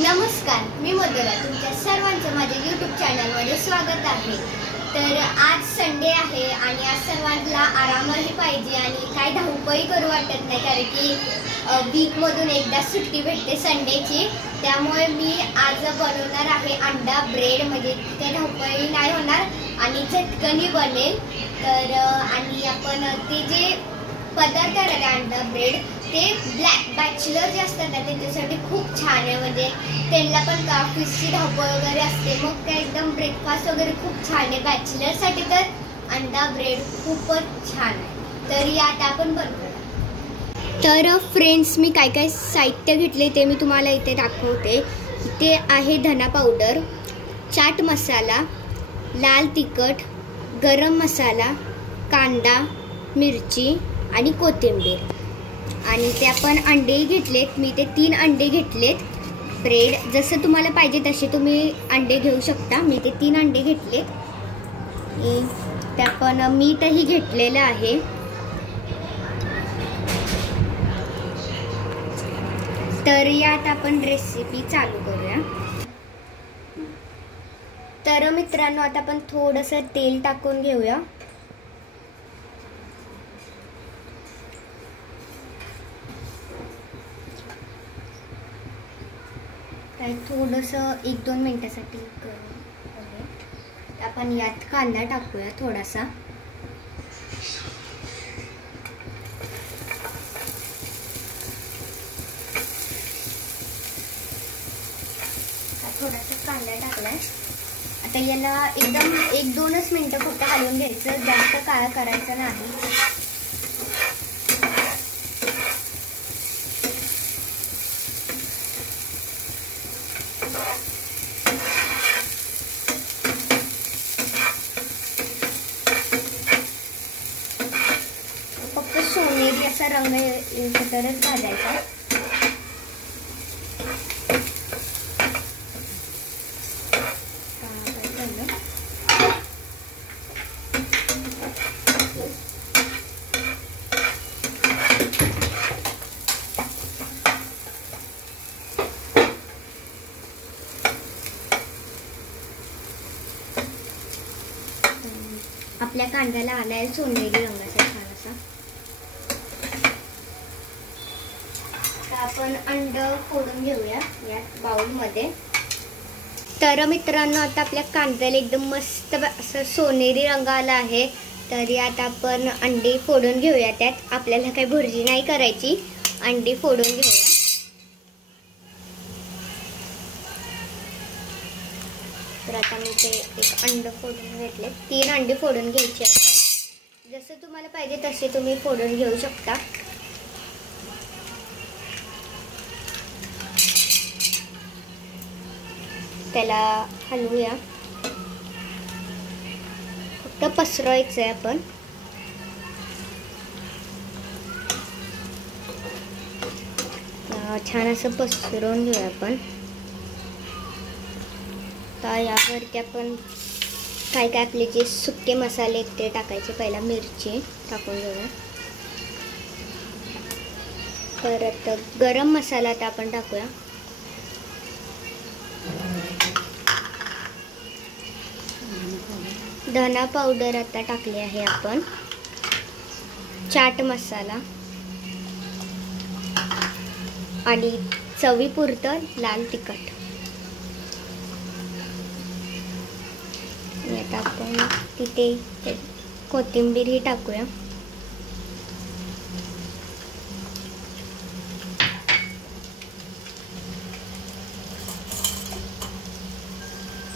नमस्कार, मी मधुरा. तुमच्या सर्वांचं माझ्या यूट्यूब चॅनलमध्ये स्वागत आहे. तर आज संडे आहे आणि आज सर्वांना आरामही पाहिजे आणि काही धावपळी करू वाटत नाही, कारण की वीकमधून एकदा सुट्टी भेटते संडेची. त्यामुळे मी आज बनवणार आहे अंडा ब्रेड. म्हणजे ते धावपळी नाही होणार आणि झटकनही बनेल. तर आणि आपण ते जे पदार्थ आहे अंडा ब्रेड, ते ब्लॅक बॅचलर जे असतात ना त्यांच्यासाठी खूप छान आहे. म्हणजे त्यांना पण ऑफिसची धावपळ वगैरे असते, मग ते एकदम ब्रेकफास्ट वगैरे खूप छान आहे. बॅचलरसाठी तर अंडा ब्रेड खूपच छान आहे. तर यात आपण बनवूया. तर फ्रेंड्स, मी काय काय साहित्य घेतले ते मी तुम्हाला इथे दाखवते. ते आहे धना पावडर, चाट मसाला, लाल तिखट, गरम मसाला, कांदा, मिरची आणि कोथिंबीर. आणि ते आपण अंडे घेतलेत. मी ते 3 अंडे घेतलेत. ब्रेड जसं तुम्हाला पाहिजे तसे तुम्ही अंडे घेऊ शकता. मी ते 3 अंडे घेतलेत. ते आपण मीठही घेतलेलं आहे. तर यात आपण रेसिपी चालू करूया. तर मित्रांनो, आता आपण थोडंसं तेल टाकून घेऊया. थोडंसं 1-2 मिनिटासाठी आपण यात कांदा टाकूया थोडासा. थोडासा कांदा टाकलाय. आता याला एकदम 1-2च मिनिटं फक्त हलवून घ्यायचं, जास्त काळा करायचं नाही. फक्त सोनेरी असा रंग तरच भाजायचा. आपल्या कांद्याला आलाय सोनेरी रंगाचा छान असा. आपण अंड फोडून घेऊया यात बाउलमध्ये. तर मित्रांनो, आता आपल्या कांद्याला एकदम मस्त असं सोनेरी रंग आला आहे. तर यात आपण अंडी फोडून घेऊया. त्यात आपल्याला काही भुर्जी नाही करायची, अंडी फोडून घेऊया. तर आता मी ते 1 अंड फोडून घेतले. 3 अंडी फोडून घ्यायची आपण. जसं तुम्हाला पाहिजे तसे तुम्ही फोडून घेऊ शकता. त्याला हलवूया. फक्त पसरवायचं आहे आपण. छान असं पसरवून घेऊया आपण. तर यावरती आपण काय काय आपले जे सुके मसाले ते टाकायचे. पहिला मिरची टाकून घेऊया. परत गरम मसाला आता आपण टाकूया. धना पावडर आता टाकली आहे आपण. चाट मसाला आणि चवीपुरतं लाल तिखट. आणि आता आपण तिथे कोथिंबीरही टाकूया.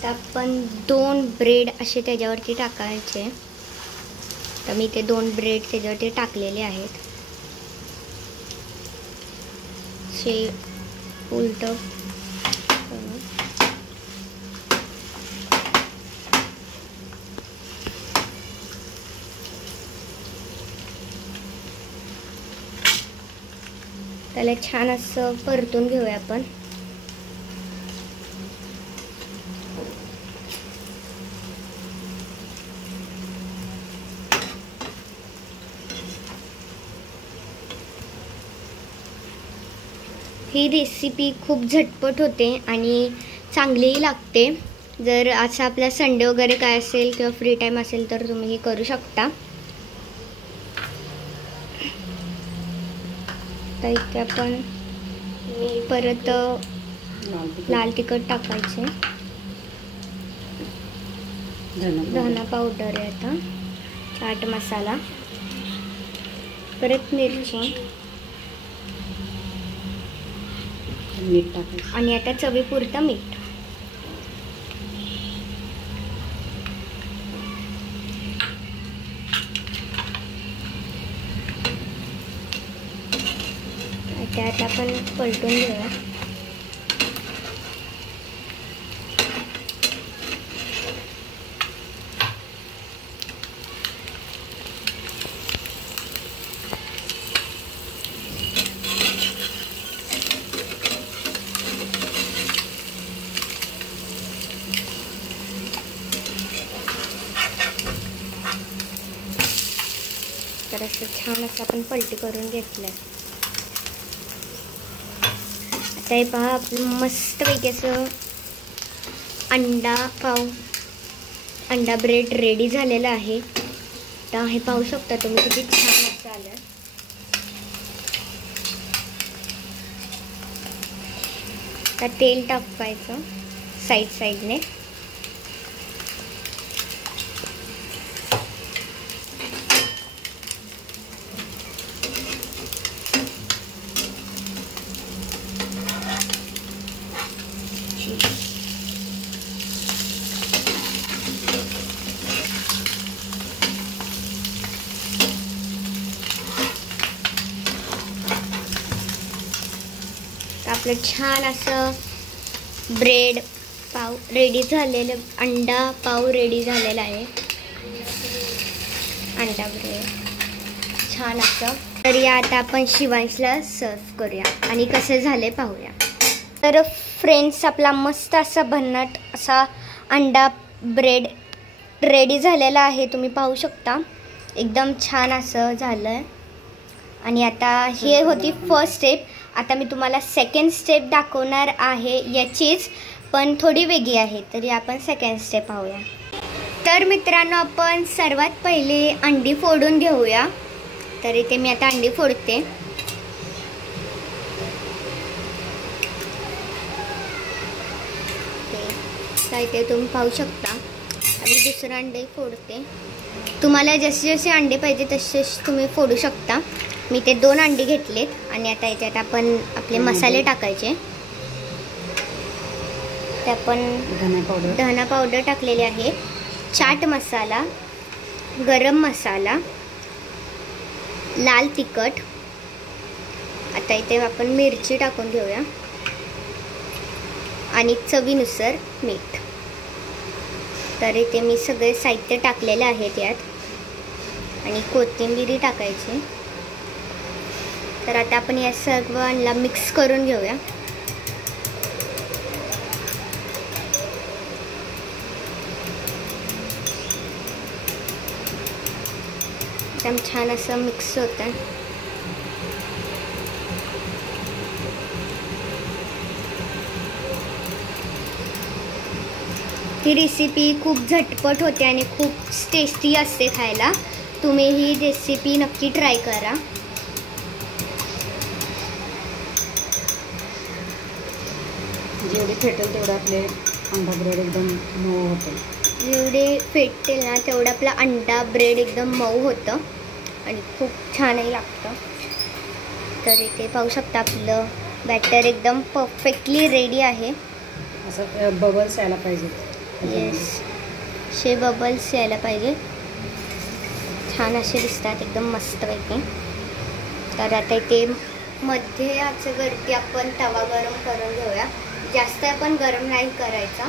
आपण 2 ब्रेड असे त्याच्यावरती टाकायचे. तर मी ते 2 ब्रेड त्याच्यावरती टाकलेले आहेत. असे उलट त्याला छान असं परतून घेऊया आपण. ही रेसिपी खूप झटपट होते आणि चांगलीही लागते. जर असं आपला संडे वगैरे काय असेल किंवा फ्री टाईम असेल तर तुम्ही हे करू शकता. तर इथे आपण परत लाल तिखट टाकायचे, धना पावडर आहे, आता चाट मसाला, परत मिरची, मीठ टाकायचं आणि आता चवीपुरतं मीठ. त्यात आपण पलटून घेऊया. तर असं छान असं आपण पलटी करून घेतलं. आता हे पहा आपलं मस्तपैकी असं अंडा ब्रेड रेडी झालेला आहे. तर हे पाहू शकता तुम्ही किती छान असं आलं. आता तेल टाकायचं साईडने. आपलं छान असं ब्रेड पाव रेडी झालेलं, अंडा पाव रेडी झालेला आहे. अंडा ब्रेड छान असं. तर या आता आपण शिवांशला सर्व करूया आणि कसे झाले पाहूया. तर फ्रेंड्स आपला मस्त असा भन्नाट असा अंडा ब्रेड रेडी झालेला आहे. तुम्ही पाहू शकता एकदम छान असं झालं आहे. आणि आता हे होती फर्स्ट स्टेप. आता मी तुम्हाला सेकंड स्टेप दाखवणार आहे याचीच, पण थोडी वेगळी आहे. तरी आपण सेकंड स्टेप पाहूया. तर मित्रांनो आपण सर्वात पहिले अंडी फोडून घेऊया. तर इथे मी आता अंडी फोडते. ते तुम्ही पाहू शकता. आणि दुसरं अंडे फोडते. तुम्हाला जसे जसे अंडे पाहिजे तसे तुम्ही फोडू शकता. मी ते 2 अंडी घेतलेत. आणि आता याच्यात आपण आपले मसाले टाकायचे. ते आपण धना पावडर टाकलेले आहे, चाट मसाला, गरम मसाला, लाल तिखट. आता इथे आपण मिरची टाकून घेऊया आणि चवीनुसार मीठ. तर इथे मी सगळे साहित्य टाकलेले आहेत यात. आणि कोथिंबीर टाकायची. तर आता आपण या सर्वांना मिक्स करून घेऊया. एकदम छान असं मिक्स होतं. ही रेसिपी खूप झटपट होते आणि खूप टेस्टी असते खायला. तुम्ही ही रेसिपी नक्की ट्राय करा. जेवढे फेटेल तेवढं आपले अंडा ब्रेड एकदम मऊ होतं. जेवढे फेटेल ना तेवढं आपला अंडा ब्रेड एकदम मऊ होतं आणि खूप छानही लागतं. तर इथे पाहू शकता आपलं बॅटर एकदम परफेक्टली रेडी आहे. असं बबल्स यायला पाहिजे. येस, असे बबल्स यायला पाहिजे. छान असे दिसतात एकदम मस्तपैकी. तर आता इथे मध्ये आचेवरती आपण तवा गरम करून घेऊया. जास्त आपण गरम नाही करायचा,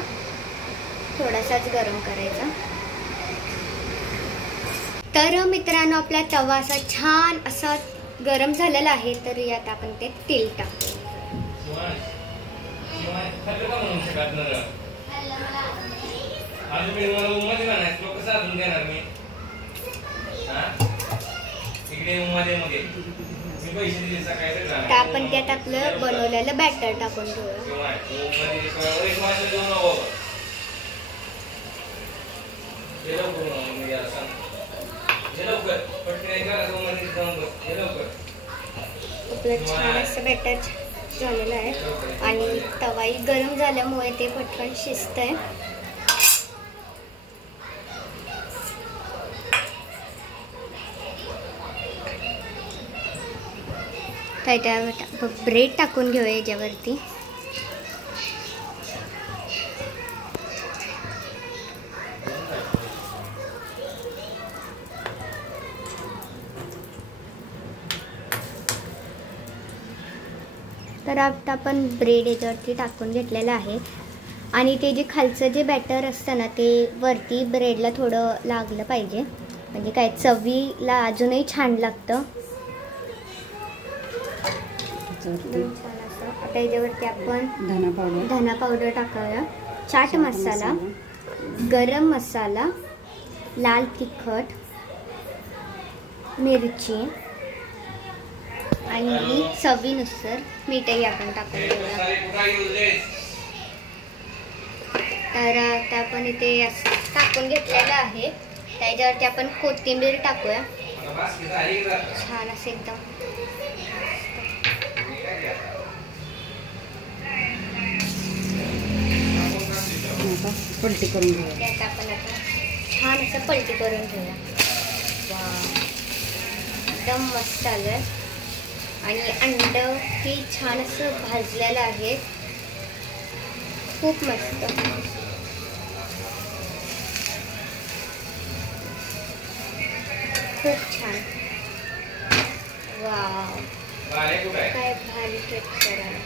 थोडासाच गरम करायचा. तर मित्रांनो आपला तवा असा छान असा गरम झालेला आहे. तर यात आपण ते तेल टाकू. तर आपण त्यात आपलं बनवलेलं बॅटर टाकून घेऊया. आपलं छान असं बॅटर झालेलं आहे आणि तवाही गरम झाल्यामुळे ते पटकन शिजतंय. त्या ब्रेड टाकून घेऊया याच्यावरती. तर आता आपण ब्रेड याच्यावरती टाकून घेतलेलं आहे आणि ते जे खालचं जे बॅटर असतं ना ते वरती ब्रेडला थोडं लागलं पाहिजे, म्हणजे काय चवीला अजूनही छान लागतं. आता याच्यावरती आपण धना पावडर टाकूया, चाट मसाला, गरम मसाला, लाल तिखट, मिरची आणि चवीनुसार मीठही आपण टाकून घेऊया. तर आता आपण इथे असं टाकून घेतलेलं आहे. त्याच्यावरती आपण कोथिंबीर टाकूया, छान असं एकदम. पलटी करून घेऊया. त्यात आपण आता छान असं पलटी करून घेऊया. एकदम मस्त आलं आणि अंड हे छान असं भाजलेलं आहे, खूप मस्त. खूप छान. वाव, काय भारी टेक्स्चर आहे.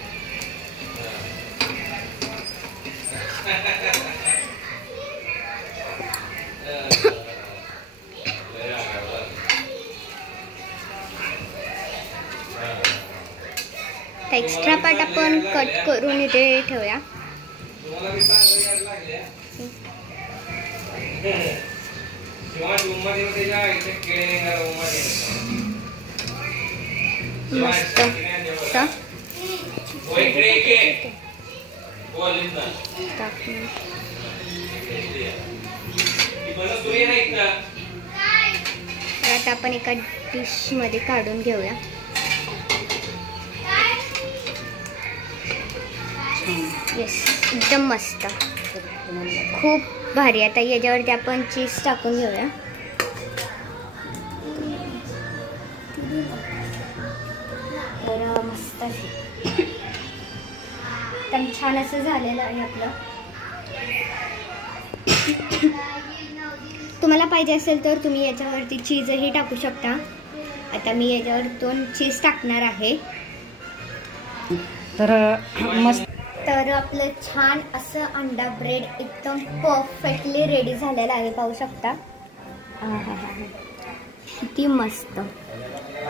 एक्स्ट्रा पार्ट आपण कट करून इथे ठेवूया. मस्त आता आपण एका डिश मध्ये काढून घेऊया. येस, एकदम मस्त, खूप भारी. आता याच्यावरती आपण चीज टाकून घेऊया. तर मस्त एकदम छान असं झालेलं आहे आपलं. तुम्हाला पाहिजे असेल तर तुम्ही याच्यावरती चीजही टाकू शकता. आता मी याच्यावर चीज टाकणार आहे. तर मस्त. तर आपलं छान असं अंडा ब्रेड एकदम परफेक्टली रेडी झालेलं आहे, पाहू शकता. किती मस्त.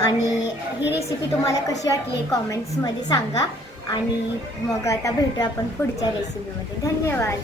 आणि ही रेसिपी तुम्हाला कशी वाटली कॉमेंट्समध्ये सांगा. आणि मग आता भेटू आपण पुढच्या रेसिपीमध्ये. धन्यवाद.